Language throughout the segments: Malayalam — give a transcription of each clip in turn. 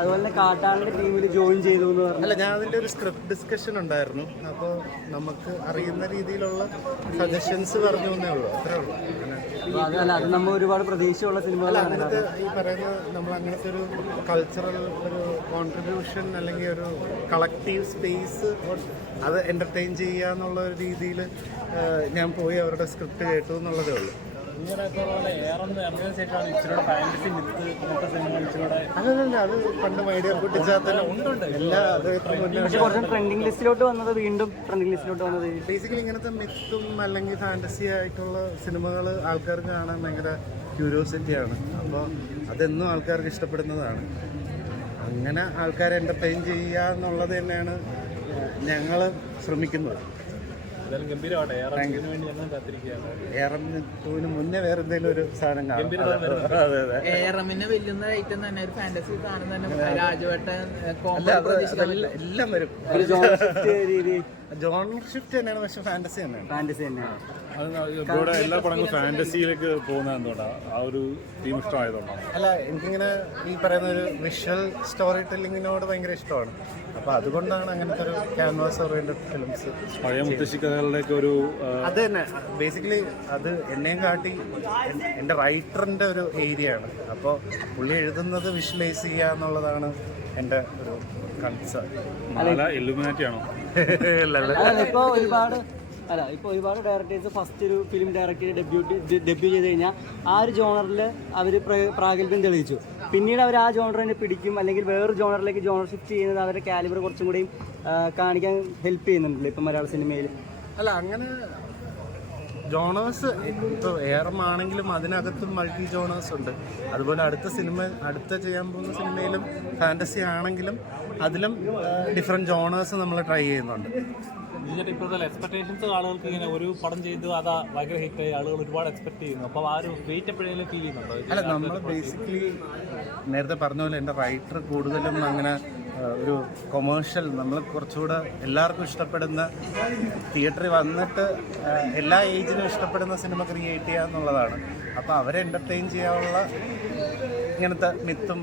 അതുപോലെ കാട്ടാളിന്റെ ടീമിൽ ജോയിൻ ചെയ്തു എന്ന് പറഞ്ഞു. അല്ല ഞാൻ അതിന്റെ ഒരു സ്ക്രിപ്റ്റ് ഡിസ്കഷൻ ഉണ്ടായിരുന്നു. അപ്പോൾ നമുക്ക് അറിയുന്ന രീതിയിലുള്ള സജഷൻസ് പറഞ്ഞു എന്നേ ഉള്ളൂ. അത്രേ ഉള്ളൂ. അതല്ല അത് നമ്മൾ ഒരുപാട് പ്രതീക്ഷയുള്ള സിനിമകളാണ് അങ്ങനത്തെ ഈ പറയുന്ന നമ്മൾ അങ്ങനത്തെ ഒരു കൾച്ചറൽ ഒരു കോൺട്രിബ്യൂഷൻ അല്ലെങ്കിൽ ഒരു കളക്റ്റീവ് സ്പേസ് അത് എന്റർടൈൻ ചെയ്യുക എന്നുള്ള ഒരു രീതിയിൽ ഞാൻ പോയി അവരുടെ സ്ക്രിപ്റ്റ് കേട്ടു എന്നുള്ളതേ ഉള്ളൂ. അതല്ല അത് പണ്ട് മൈഡിയർ കുട്ടിച്ചാൽ ഉണ്ടുണ്ട് എല്ലാ കുറച്ചും ട്രെൻഡിങ് ലിസ്റ്റിലോട്ട് വന്നത് വീണ്ടും ട്രെൻഡിങ് ലിസ്റ്റിലോട്ട് വന്നത്. ബേസിക്കലി ഇങ്ങനത്തെ മിത്തും അല്ലെങ്കിൽ ഫാന്റസി ആയിട്ടുള്ള സിനിമകൾ ആൾക്കാർക്ക് കാണാൻ ഭയങ്കര ക്യൂരിയോസിറ്റിയാണ് അപ്പോൾ അതെന്നും ആൾക്കാർക്ക് ഇഷ്ടപ്പെടുന്നതാണ്. അങ്ങനെ ആൾക്കാരെ എന്റർടൈൻ ചെയ്യുക എന്നുള്ളത് തന്നെയാണ് ഞങ്ങൾ ശ്രമിക്കുന്നത്. ടൂവിന് മുന്നേ വേറെ എന്തെങ്കിലും ഒരു സാധനം കാണും. അതെ അതെ ഏറമിനെ വെല്ലുന്ന ഐറ്റം തന്നെ ഒരു ഫാന്റസി സാധനം തന്നെ. രാജുവേട്ടൻ എല്ലാം വരും. ജോൺ ഷിഫ്റ്റ് തന്നെയാണ് പക്ഷെ ഫാന്റസി തന്നെയാണ്. ഫാന്റസി തന്നെയാണ് ഇവിടെ എല്ലാ പടങ്ങളും ഫാന്റസിയിലേക്ക് പോകുന്നത് എന്തുകൊണ്ടാണ് ആ ഒരു തീം ഇഷ്ടമായതുകൊണ്ടാണ് അല്ല എനിക്കിങ്ങനെ ഈ പറയുന്ന ഒരു വിഷ്വൽ സ്റ്റോറി ടെല്ലിങ്ങിനോട് ഭയങ്കര ഇഷ്ടമാണ്. അപ്പോൾ അതുകൊണ്ടാണ് അങ്ങനത്തെ ഒരു ക്യാൻവാസ് ഓറിയന്റഡ് ഫിലിംസ് പഴയ മുത്തശ്ശി കഥകളുടെയൊക്കെ ഒരു അത് തന്നെ. ബേസിക്കലി അത് എന്നെയും കാട്ടി എൻ- എന്റെ റൈറ്ററിന്റെ ഒരു ഏരിയ ആണ് അപ്പോൾ പുള്ളി എഴുതുന്നത് വിഷ്വലൈസ് ചെയ്യുക എന്നുള്ളതാണ് എന്റെ ഒരു കൺസേൺ അല്ല ഇല്ലുമിനാറ്റി ആണോ? അതല്ല ഇപ്പൊ ഒരുപാട് അല്ല ഇപ്പൊ ഒരുപാട് ഡയറക്ടേഴ്സ് ഫസ്റ്റ് ഒരു ഫിലിം ഡയറക്ടർ ഡെബ്യൂട്ട് ഡെബ്യൂ ചെയ്ത് കഴിഞ്ഞാൽ ആ ഒരു ജോണറിൽ അവർ പ്രാഗൽഭ്യം തെളിയിച്ചു. പിന്നീട് അവർ ആ ജോണറിനെ പിടിക്കും അല്ലെങ്കിൽ വേറൊരു ജോണറിലേക്ക് ജോണർ ഷിഫ്റ്റ് ചെയ്യുന്നത് അവരുടെ കാലിബർ കുറച്ചും കൂടി കാണിക്കാൻ ഹെൽപ്പ് ചെയ്യുന്നുണ്ടല്ലോ ഇപ്പൊ മലയാള സിനിമയിൽ അല്ല അങ്ങനെ ജോണേഴ്സ് ഇപ്പോൾ ഏറമാണെങ്കിലും അതിനകത്തും മൾട്ടി ജോണേഴ്സ് ഉണ്ട്. അതുപോലെ അടുത്ത സിനിമ അടുത്ത ചെയ്യാൻ പോകുന്ന സിനിമയിലും ഫാന്റസി ആണെങ്കിലും അതിലും ഡിഫറെന്റ് ജോണേഴ്സ് നമ്മൾ ട്രൈ ചെയ്യുന്നുണ്ട്. ഇപ്പോഴത്തെ എക്സ്പെക്ടേഷൻസ് ആളുകൾക്ക് ഇങ്ങനെ ഒരു പടം ചെയ്ത് അതാ ഭയങ്കര ഹിറ്റായി ആളുകൾ ഒരുപാട് എക്സ്പെക്ട് ചെയ്യുന്നു. അപ്പോൾ ആ ഒരു വെയിറ്റ് എപ്പോഴെങ്കിലും ഫീൽ ചെയ്യുന്നുണ്ടോ? അല്ല നമ്മൾ ബേസിക്കലി നേരത്തെ പറഞ്ഞ പോലെ എന്റെ റൈറ്റർ കൂടുതലും അങ്ങനെ ഒരു കൊമേഴ്ഷ്യൽ നമ്മൾ കുറച്ചുകൂടെ എല്ലാവർക്കും ഇഷ്ടപ്പെടുന്ന തിയേറ്ററിൽ വന്നിട്ട് എല്ലാ ഏജിനും ഇഷ്ടപ്പെടുന്ന സിനിമ ക്രിയേറ്റ് ചെയ്യുക എന്നുള്ളതാണ്. അപ്പോൾ അവരെ എന്റർടൈൻ ചെയ്യാനുള്ള ഇങ്ങനത്തെ മിത്തും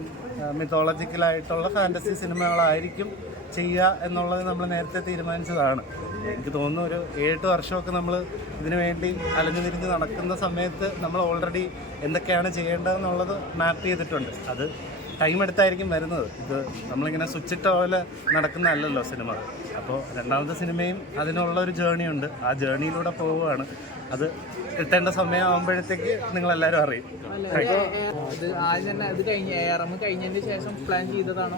മിത്തോളജിക്കലായിട്ടുള്ള ഫാന്റസി സിനിമകളായിരിക്കും ചെയ്യുക എന്നുള്ളത് നമ്മൾ നേരത്തെ തീരുമാനിച്ചതാണ്. എനിക്ക് തോന്നുന്നു ഒരു ഏഴ് വർഷമൊക്കെ നമ്മൾ ഇതിനു വേണ്ടി അലഞ്ഞു തിരിഞ്ഞ് നടക്കുന്ന സമയത്ത് നമ്മൾ ഓൾറെഡി എന്തൊക്കെയാണ് ചെയ്യേണ്ടതെന്നുള്ളത് മാപ്പ് ചെയ്തിട്ടുണ്ട്. അത് ടൈം എടുത്തായിരിക്കും വരുന്നത്. ഇത് നമ്മളിങ്ങനെ സ്വിച്ചിട്ട പോലെ നടക്കുന്നതല്ലല്ലോ സിനിമ. അപ്പോൾ രണ്ടാമത്തെ സിനിമയും അതിനുള്ള ഒരു ജേണി ഉണ്ട് ആ ജേണിയിലൂടെ പോവുകയാണ്. അത് കിട്ടേണ്ട സമയമാകുമ്പോഴത്തേക്ക് നിങ്ങൾ എല്ലാവരും അറിയും ഇത് ആദ്യം തന്നെ ഇത് കഴിഞ്ഞ ഏറം കഴിഞ്ഞതിന് ശേഷം പ്ലാൻ ചെയ്തതാണോ?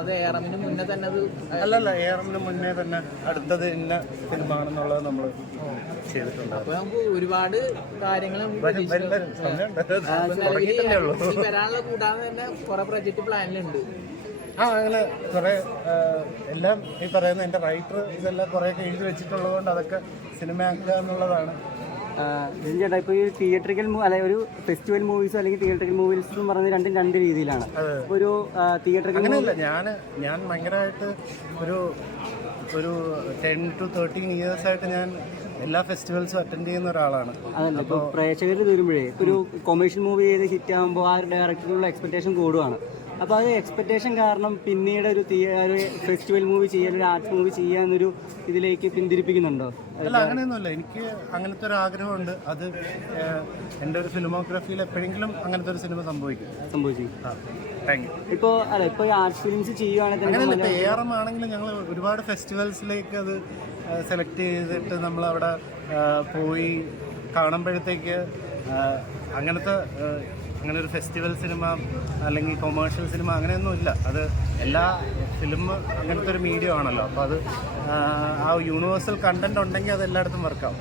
അത് ഏറമിന് മുന്നേ തന്നെ അത് അല്ലല്ല ഏറമിന് മുന്നേ തന്നെ അടുത്തത് ഇന്ന ഫിലിമാണെന്നുള്ളത് നമ്മൾ ചെയ്തിട്ടുണ്ട്. അപ്പൊ നമുക്ക് ഒരുപാട് കാര്യങ്ങൾ വരാനുള്ള കൂടാതെ തന്നെ കുറെ പ്രൊജക്ട് പ്ലാനിലുണ്ട് ആ അങ്ങനെ കുറേ എല്ലാം ഈ പറയുന്ന എന്റെ റൈറ്റർ ഇതെല്ലാം കുറേയൊക്കെ എഴുതി വെച്ചിട്ടുള്ളത് കൊണ്ട് അതൊക്കെ സിനിമയാക്കുക എന്നുള്ളതാണ്. ചേട്ടാ ഇപ്പോൾ ഈ തിയേറ്ററിക്കൽ അല്ലെ ഒരു ഫെസ്റ്റിവൽ മൂവീസ് അല്ലെങ്കിൽ തിയേറ്ററിക്കൽ മൂവീസ് എന്ന് പറയുന്നത് രണ്ടും രണ്ട് രീതിയിലാണ്. ഒരു തിയേറ്ററിക്കൽ അങ്ങനെയല്ല ഞാൻ ഞാൻ ഭയങ്കരമായിട്ട് ഒരു ഒരു ടെൻ ടു തേർട്ടീൻ ഇയേഴ്സ് ആയിട്ട് ഞാൻ എല്ലാ ഫെസ്റ്റിവൽസും അറ്റൻഡ് ചെയ്യുന്ന ഒരാളാണ്. അതല്ല ഇപ്പോൾ പ്രേക്ഷകരിൽ വരുമ്പോഴേ ഒരു കൊമേഴ്ഷ്യൽ മൂവി ചെയ്ത് ഹിറ്റ് ആകുമ്പോൾ ആ ഡയറക്ടറിനുള്ള എക്സ്പെക്ടേഷൻ കൂടുവാണ്. അപ്പോൾ അത് എക്സ്പെക്ടേഷൻ കാരണം പിന്നീട് ഒരു ഒരു ഫെസ്റ്റിവൽ മൂവി ചെയ്യാൻ ഒരു ആർട്സ് മൂവി ചെയ്യാന്നൊരു ഇതിലേക്ക് പിന്തിരിപ്പിക്കുന്നുണ്ടോ? അല്ല അങ്ങനെയൊന്നുമില്ല. എനിക്ക് അങ്ങനത്തെ ഒരു ആഗ്രഹമുണ്ട്. അത് എന്റെ ഒരു സിനിമോഗ്രഫിയിൽ എപ്പോഴെങ്കിലും അങ്ങനത്തെ ഒരു സിനിമ സംഭവിക്കും. സംഭവിച്ചു ഇപ്പോ ഇപ്പോൾ അല്ല ഇപ്പോൾ ഈ ആർട്സ് ഫിലിംസ് ചെയ്യുകയാണെങ്കിൽ തന്നെ അങ്ങനെയല്ല എ ആർ എം ആണെങ്കിലും ഞങ്ങൾ ഒരുപാട് ഫെസ്റ്റിവൽസിലേക്ക് അത് സെലക്ട് ചെയ്തിട്ട് നമ്മൾ അവിടെ പോയി കാണുമ്പോഴത്തേക്ക് അങ്ങനത്തെ അങ്ങനെ ഒരു ഫെസ്റ്റിവൽ സിനിമ അല്ലെങ്കിൽ കൊമേഴ്ഷ്യൽ സിനിമ അങ്ങനെയൊന്നും ഇല്ല. അത് എല്ലാ ഫിലിം അങ്ങനത്തെ ഒരു മീഡിയം ആണല്ലോ. അപ്പോൾ അത് ആ, യൂണിവേഴ്സൽ കണ്ടന്റ് ഉണ്ടെങ്കിൽ അത് എല്ലായിടത്തും വർക്കാവും